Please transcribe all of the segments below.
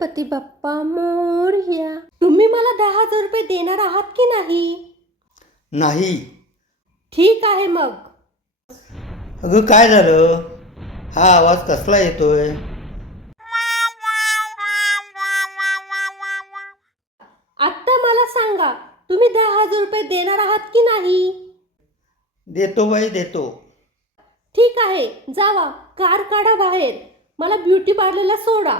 गणपती बाप्पा मोरया. तुम्ही मला दहा हजार रुपये देणार आहात की नाही? नाही. ठीक आहे मग. अगं काय झालं? हा आवाज कसला येतोय? आत्ता मला सांगा तुम्ही दहा हजार रुपये देणार आहात की नाही? देतो बाई देतो. ठीक आहे जावा कार काढा बाहेर. मला ब्युटी पार्लरला सोडा.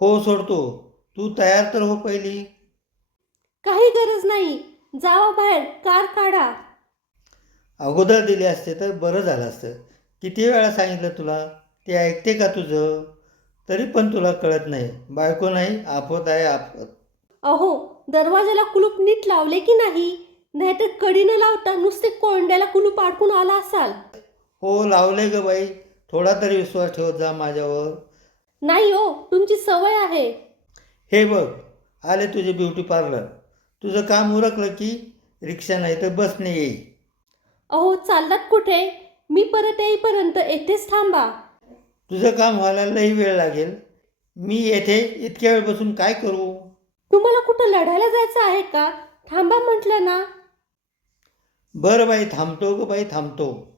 हो सोडतो. तू तयार तर हो पहिली. काही गरज नाही. जावा बाहेर कार काढा. अगोदर दिले असते तर बरं झालं असतं. किती वेळा सांगितलं तुला? ते ऐकते का तुझं? तरी पण तुला कळत नाही. बायको नाही आपत आहे आपत अहो दरवाजाला कुलूप नीट लावले की नाही? नाहीतर कडी न लावता नुसते कोंड्याला कुलूप अडकून आला असाल. हो लावले ग बाई. थोडा तरी विश्वास ठेवत जा माझ्यावर. नाही हो तुमची सवय आहे. हे बघ आले तुझे ब्युटी पार्लर तुझं काम उरकलं की रिक्षा नाही तर बसने येईल. अहो चाललात कुठे? मी परत येईपर्यंत येथेच थांबा. तुझं काम व्हायला लई वेळ लागेल. मी येथे इतक्या वेळ बसून काय करू? तुम्हाला कुठं लढायला जायचं आहे का? थांबा म्हटलं ना. बरं बाई थांबतो ग बाई थांबतो.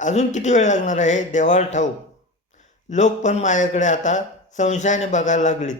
अजून किती वेळ लागणार आहे? देवाळ ठाऊ. लोक पण माझ्याकडे आता संशयाने बघायला लागलीत.